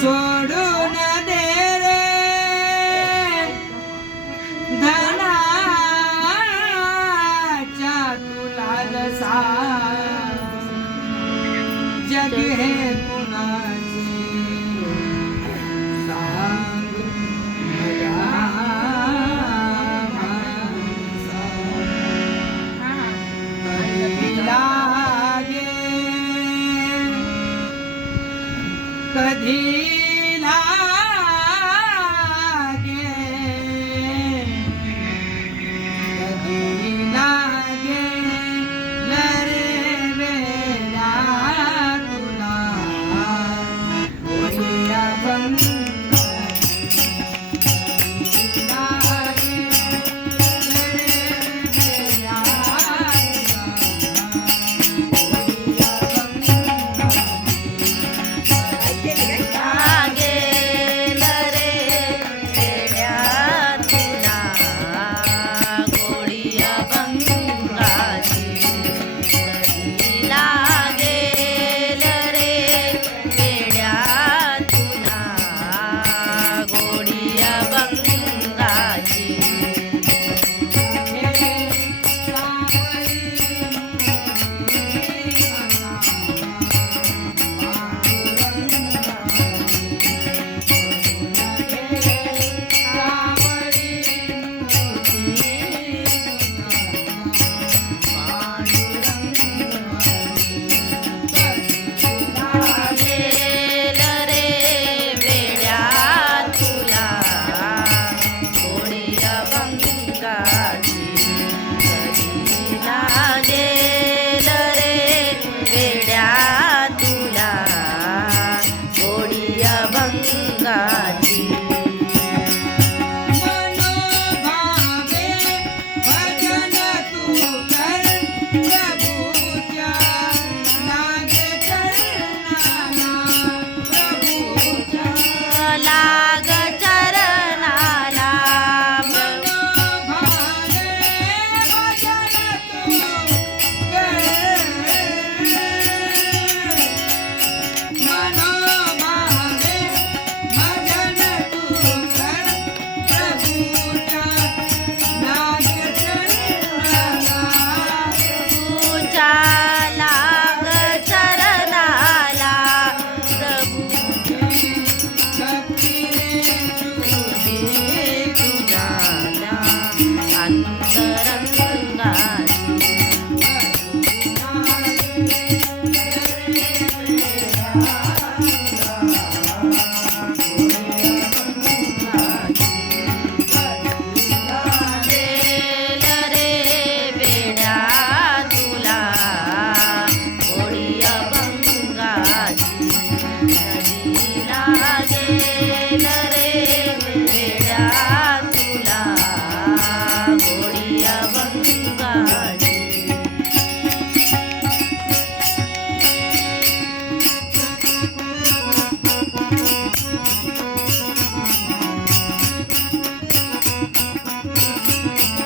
सोडून दे रे. धनाच्या तुला सार जग हे कुणाचे? कधी